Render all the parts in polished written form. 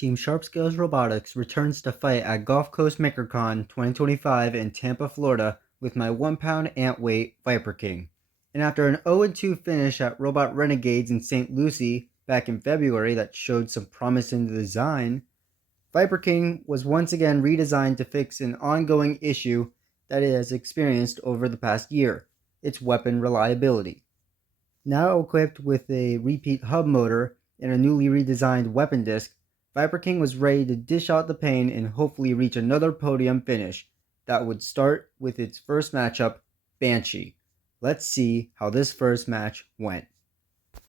Team Sharp Scales Robotics returns to fight at Gulf Coast Makercon 2025 in Tampa, Florida with my 1-pound antweight Viper King. And after an 0-2 finish at Robot Renegades in St. Lucie back in February that showed some promise in the design, Viper King was once again redesigned to fix an ongoing issue that it has experienced over the past year, its weapon reliability. Now equipped with a repeat hub motor and a newly redesigned weapon disc, Viper King was ready to dish out the pain and hopefully reach another podium finish that would start with its first matchup, Banshee. Let's see how this first match went.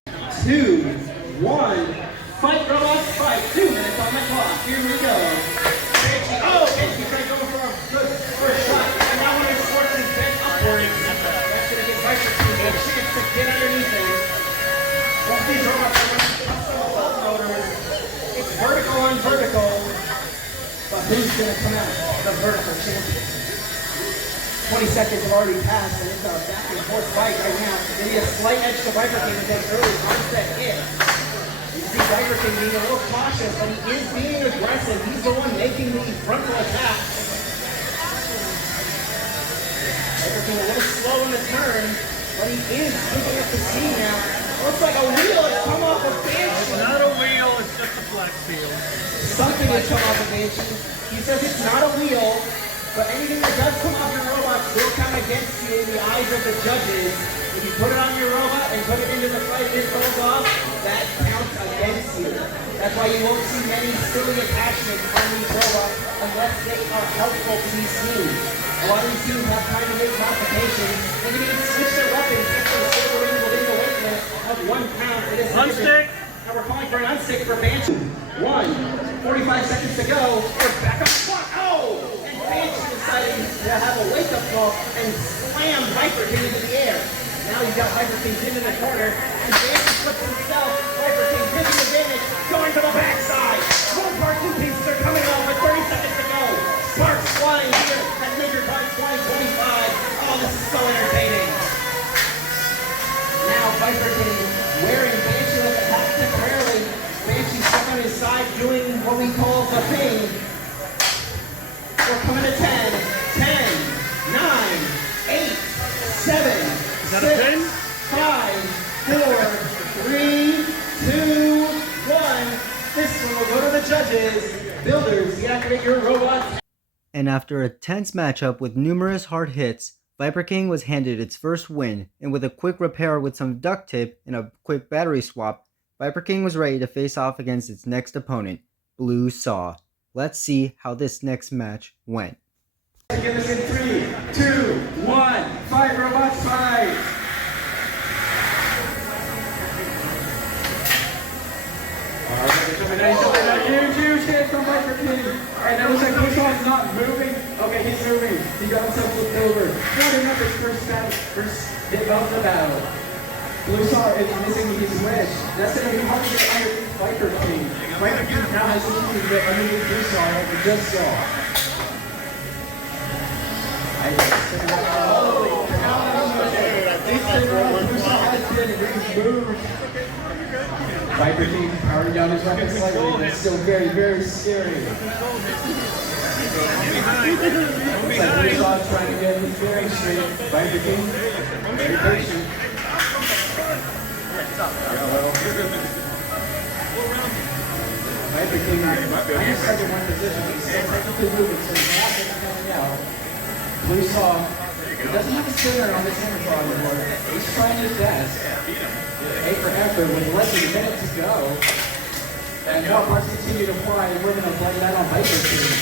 2, 1, fight robots, fight. 2 minutes on the clock. Here we go. Banshee, Banshee tried going for a good first shot. And now when it's forcing bent upwards, that's going to give Viper King a chance to get underneath it. Well, these robots are running custom hub motors. It's vertical on vertical. But who's going to come out the vertical champion? 20 seconds have already passed, and it's a back and forth fight right now. Maybe a slight edge to Viper King with that early onset hit. You see Viper King being a little cautious, but he is being aggressive. He's the one making the frontal attack. Viper King a little slow in the turn, but he is moving up the scene now. Looks like a wheel has come off of Banshee. It's not a wheel, it's just a flex wheel. Something has come off of Banshee. He says it's not a wheel. But anything that does come off your robot will count against you in the eyes of the judges. If you put it on your robot and put it into the fight and it falls off, that counts against you. That's why you won't see many silly attachments on these robots unless they are helpful to these teams. A lot of these teams have time to make modifications. They can even switch their weapons if they still within the weight limit of 1 pound. It is unstick. And we're calling for an unstick for Banshee. 45 seconds to go. We're back on the clock. Banshee decided to have a wake-up call and slam Viper King into the air. Now you've got Viper King pinned in the corner, and Banshee flips himself. Viper King taking advantage, going to the backside. One part, 2 pieces are coming off with 30 seconds to go. Sparks flying here at Makercon 2025. Oh, this is so entertaining. Now Viper King wearing Banshee like a hat temporarily. Banshee stuck on his side doing what we call the thing. We're coming to 10, 10, 9, 8, 7, 6, 5, 4, 3, 2, 1. This one will go to the judges. Builders, deactivate your robots. And after a tense matchup with numerous hard hits, Viper King was handed its first win, and with a quick repair with some duct tape and a quick battery swap, Viper King was ready to face off against its next opponent, Blue Saw. Let's see how this next match went. Give us in 3, 2, 1. Fight, robots, fight! Alright, they're coming in. Huge hit from Viper King. Alright, that looks like Blue Saw's not moving. Okay, he's moving. He got himself flipped over. Holding up his first hit of the battle. Blue Saw is missing his wish. That's going to be hard to get underneath Viper King. Viper King now has to get underneath Blue Saw like we just saw. Blue Saw has been removed. Viper King powering down his weapon slightly, but still very, very scary. Looks like Blue Saw is trying to get his bearings straight. Viper King, very patient. Viper King, I just stuck in one position. He's still technically moving, so he's not coming out. Blue Saw, he doesn't have a spinner on this hammer anymore. He's trying his best. A for effort with less than a minute to go. And now let's continue to fly, and we're going to blame that on Viper King.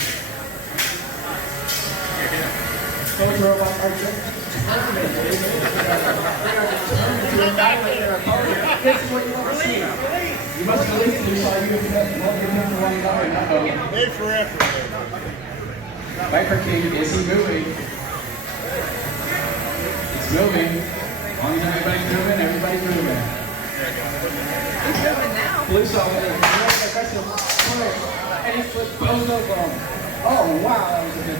Those robots are just determined. They are determined to annihilate their opponent. This is what you want to see. You must believe Blue Saw. You have give him the wrong guy. A for effort. Viper King, is he moving? It's moving. As long as everybody's moving, everybody's moving. He's moving now. Blue Saw with a very aggressive push, and he flipped both of them. Oh, wow, that was a good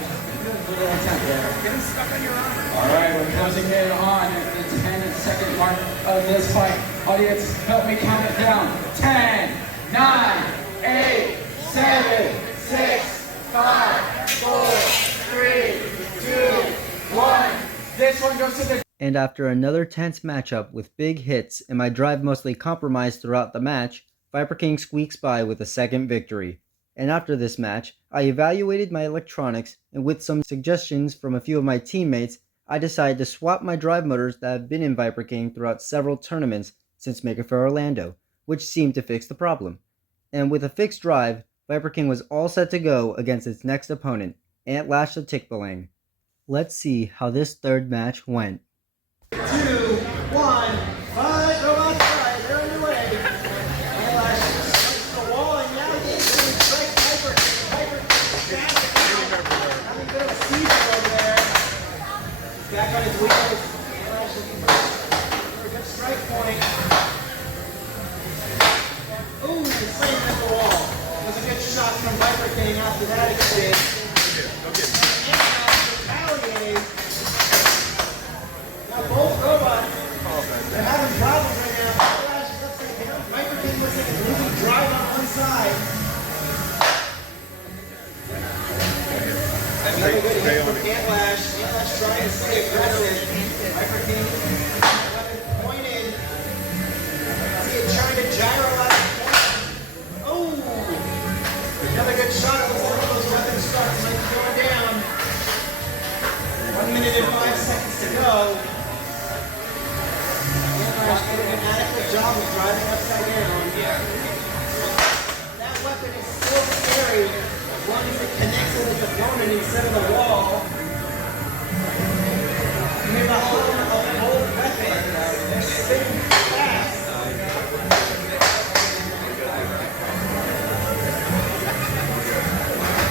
little attempt there. Getting stuck on your arm. All right, we're closing in on the 10-second mark of this fight. Audience, help me count it down. 10, 9, 8, 7, 6, 5, 4, 3, 2, 1. This one goes to the... And after another tense matchup with big hits and my drive mostly compromised throughout the match, Viper King squeaks by with a second victory. And after this match, I evaluated my electronics, and with some suggestions from a few of my teammates, I decided to swap my drive motors that have been in Viper King throughout several tournaments since Maker Faire Orlando, which seemed to fix the problem. And with a fixed drive, Viper King was all set to go against its next opponent, Antlash the Tickbalang. Let's see how this third match went. 2, 1, fight, robots, fight, they're underway. Antlash strikes the wall, and now he's going to strike Viper. Viper back having a bit of a seizure over there. He's back on his wheels. Antlash looking for a good strike point. Ooh, he's slammed at the wall. It was a good shot from Viper King after that exchange. Both robots, they're having problems right now. Flash is upside down. Viper King looks like it's losing drive on one side. Another good hit from Antlash. Antlash trying to stay aggressive. Viper King, weapon pointed. See it trying to gyro out of point. Oh! Another good shot. It looks like one of those weapon starts might be going down. 1 minute and 5 seconds to go. Doing an adequate job of driving upside down. That weapon is still scary as long as it connects with its opponent instead of the wall. You hear the hum of an old weapon. They're spinning fast.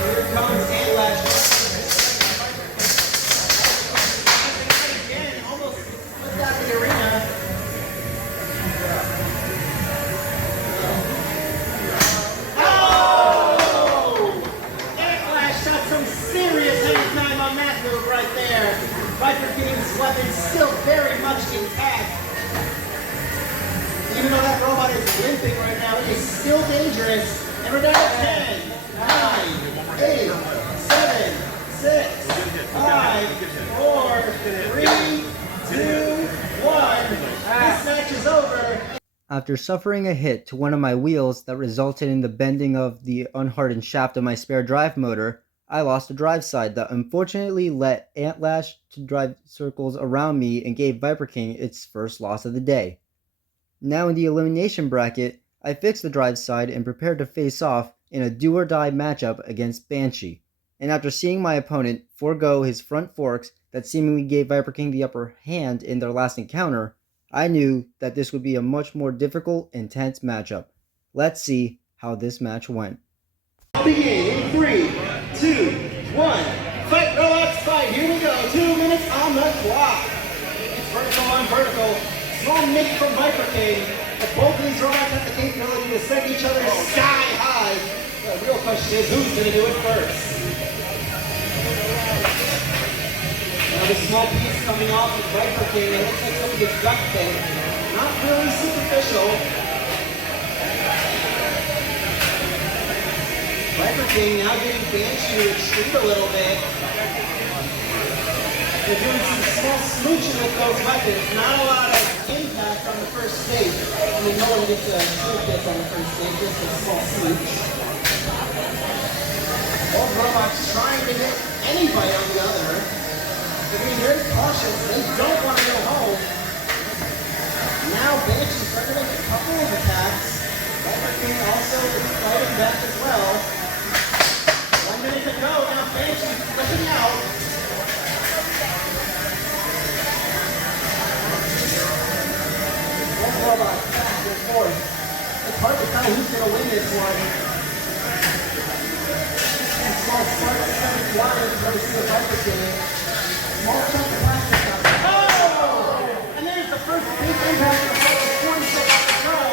Here comes Antlash. Again, almost flipped out of the arena. Viper King's weapon still very much intact. Even though that robot is limping right now, it is still dangerous. And we're down to 10, 9, 8, 7, 6, 5, 4, 3, 2, 1. This match is over. After suffering a hit to one of my wheels that resulted in the bending of the unhardened shaft of my spare drive motor, I lost a drive side that unfortunately let Antlash to drive circles around me and gave Viper King its first loss of the day. Now in the elimination bracket, I fixed the drive side and prepared to face off in a do-or-die matchup against Banshee. And after seeing my opponent forego his front forks that seemingly gave Viper King the upper hand in their last encounter, I knew that this would be a much more difficult, intense matchup. Let's see how this match went. Begin in 3, 2, 1. Fight, robots, fight. Here we go. 2 minutes on the clock. It's vertical on vertical. Small nick from Viper King. But both of these robots have the capability to send each other sky high. The real question is, who's going to do it first? Now the small piece coming off of Viper King. It looks like some of his duct tape. Not really superficial. Viper King now getting Banshee to retreat a little bit. They're doing some small smooching with those weapons. Not a lot of impact on the first stage. I mean, no one gets a shoot this on the first stage, just a small smooch. Both robots trying to hit anybody on the other. They're being very cautious. They don't want to go home. Now Banshee's starting to make a couple of attacks. Viper King also fighting back as well. 1 minute to go. Now Banshee's flipping out. One robot back and forth. It's hard to tell who's going to win this one. And small sparks coming flying from the Viper King. Small chunk of plastic coming. Oh! And there's the first big impact of the 46 off the throw.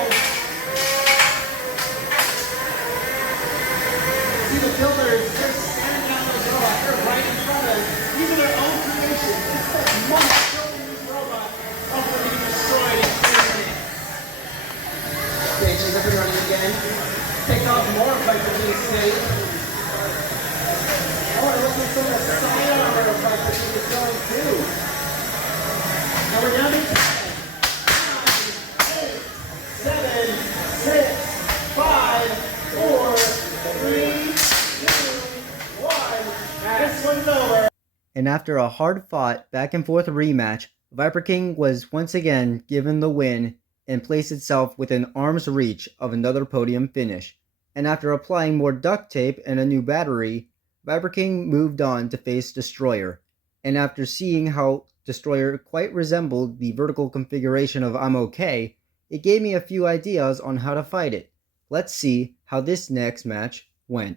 See the builders, they're staring down those robots. They're right in front of using their own creations. It's like months building these robots. Hopefully being destroyed in 3 minutes. Banshee's up and running again. Takes off And after a hard-fought back-and-forth rematch, Viper King was once again given the win and placed itself within arm's reach of another podium finish. And after applying more duct tape and a new battery, Viper King moved on to face Destroyer. And after seeing how Destroyer quite resembled the vertical configuration of I'm OK, it gave me a few ideas on how to fight it. Let's see how this next match went.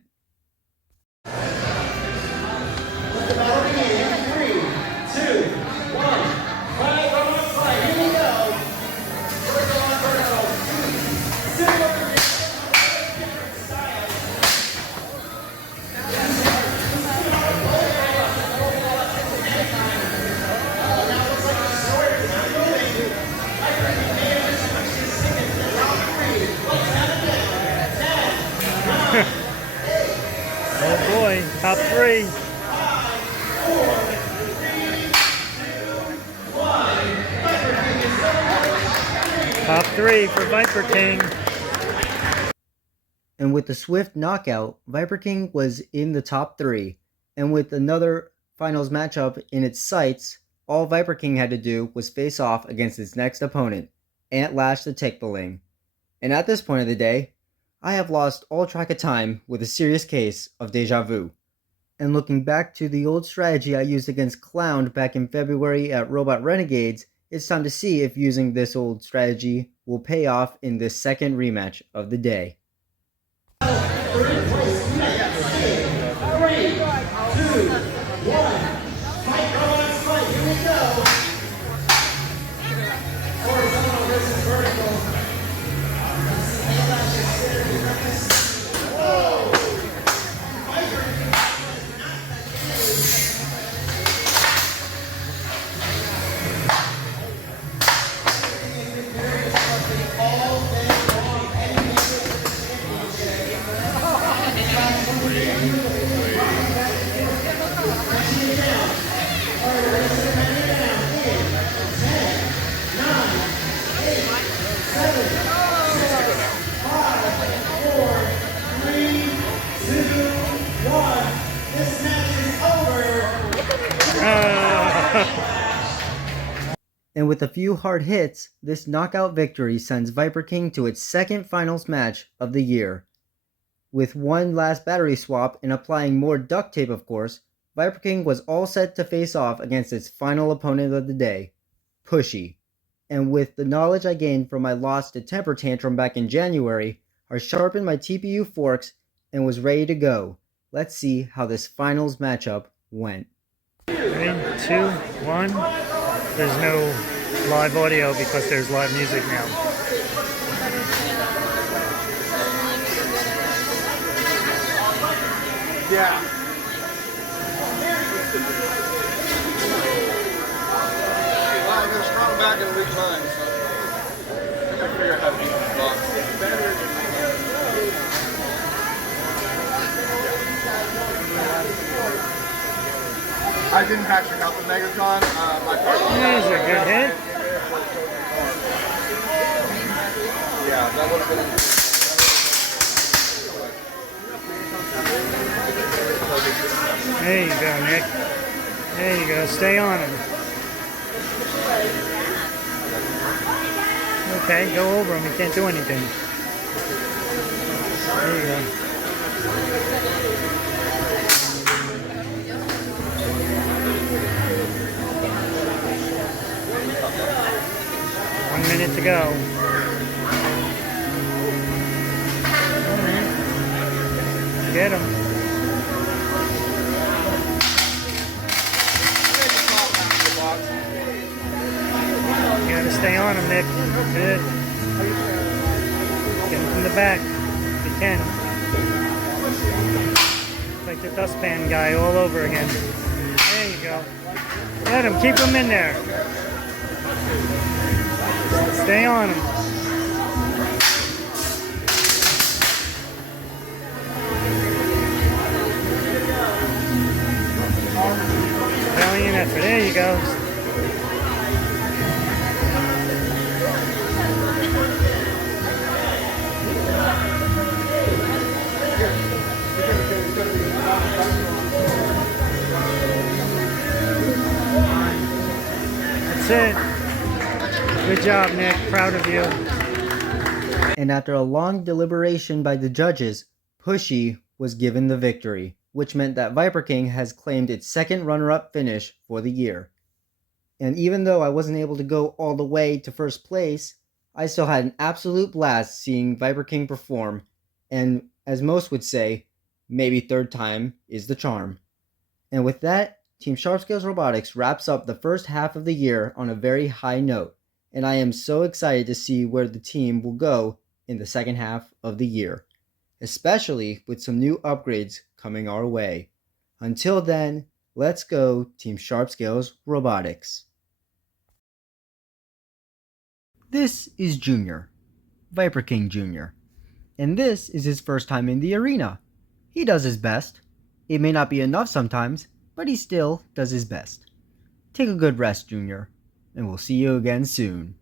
Oh boy, top three. Top three for Viper King. And with the swift knockout, Viper King was in the top 3. And with another finals matchup in its sights, all Viper King had to do was face off against its next opponent, Antlash the Tickling. And at this point of the day, I have lost all track of time with a serious case of deja vu. And looking back to the old strategy I used against Clown back in February at Robot Renegades, it's time to see if using this old strategy will pay off in this second rematch of the day. 3, 2, 1. Fight, robots, fight. Here we go. Horizontal versus vertical. And with a few hard hits, this knockout victory sends Viper King to its second finals match of the year. With one last battery swap and applying more duct tape of course, Viper King was all set to face off against its final opponent of the day, Pushy. And with the knowledge I gained from my loss to Temper Tantrum back in January, I sharpened my TPU forks and was ready to go. Let's see how this finals matchup went. 3, 2, 1. There's no live audio because there's live music now. Yeah. Well, I'm going to strong back and recline, so I got to figure out how to do this box. I didn't actually help with Makercon. There's a good hit. Yeah, that would have been. There you go, Nick. There you go. Stay on him. Okay, go over him. He can't do anything. There you go. One minute to go. Get him. You gotta stay on him, Nick. Good. Get him from the back. If you can. Like the dustpan guy all over again. There you go. Get him. Keep him in there. Stay on him. Valiant effort. There you go. That's it. Good job, Nick. Proud of you. And after a long deliberation by the judges, Pushy was given the victory, which meant that Viper King has claimed its second runner-up finish for the year. And even though I wasn't able to go all the way to first place, I still had an absolute blast seeing Viper King perform, and as most would say, maybe third time is the charm. And with that, Team Sharp Scales Robotics wraps up the first half of the year on a very high note, and I am so excited to see where the team will go in the second half of the year, especially with some new upgrades coming our way. Until then, let's go Team Sharp Scales Robotics. This is Junior, Viper King Jr., and this is his first time in the arena. He does his best. It may not be enough sometimes, but he still does his best. Take a good rest, Junior, and we'll see you again soon.